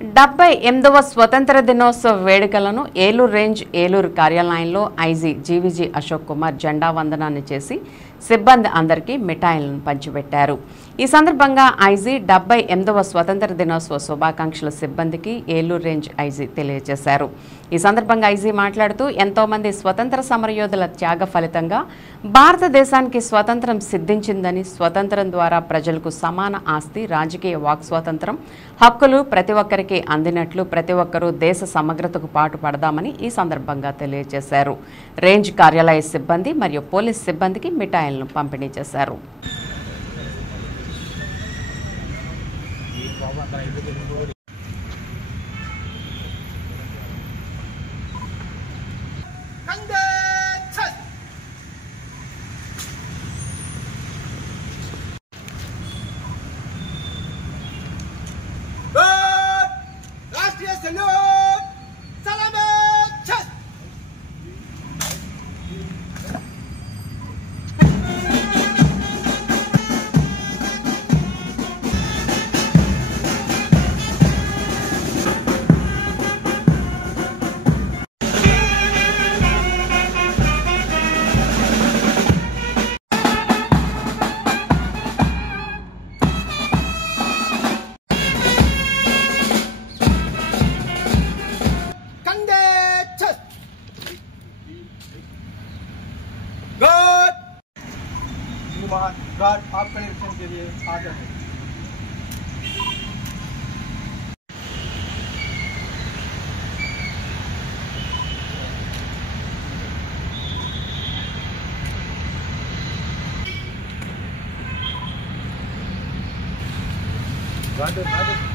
78వ స్వతంత్ర దినోత్సవ వేడుకలను ఏలూరు రేంజ్ ఏలూరు కార్యాలయంలో ఐజీ జీవీజీ అశోక్ కుమార్ జెండా వందనాన్ని చేసి సిబ్బంది అందరికీ మిఠాయిలను పంచిపెట్టారు. ఈ సందర్భంగా ఐజీ 78వ స్వతంత్ర దినోత్సవ శుభాకాంక్షలు సిబ్బందికి ఏలూరు రేంజ్ ఐజీ తెలియజేశారు. ఈ సందర్భంగా ఐజీ మాట్లాడుతూ ఎంతో మంది స్వతంత్ర సమరయోధుల త్యాగ ఫలితంగా భారతదేశానికి స్వతంత్రం సిద్ధించిందని, స్వతంత్రం ద్వారా ప్రజలకు సమాన ఆస్తి, రాజకీయ వాక్ స్వాతంత్రం, హక్కులు ప్రతి ఒక్కరికి అందినట్లు ప్రతి ఒక్కరూ దేశ సమగ్రతకు పాటుపడదామని ఈ సందర్భంగా తెలియజేశారు. రేంజ్ కార్యాలయ సిబ్బంది మరియు పోలీస్ సిబ్బందికి మిఠాయిలను పంపిణీ చేశారు. गार्ड आपका निरीक्षण के लिए हाजिर है। गार्ड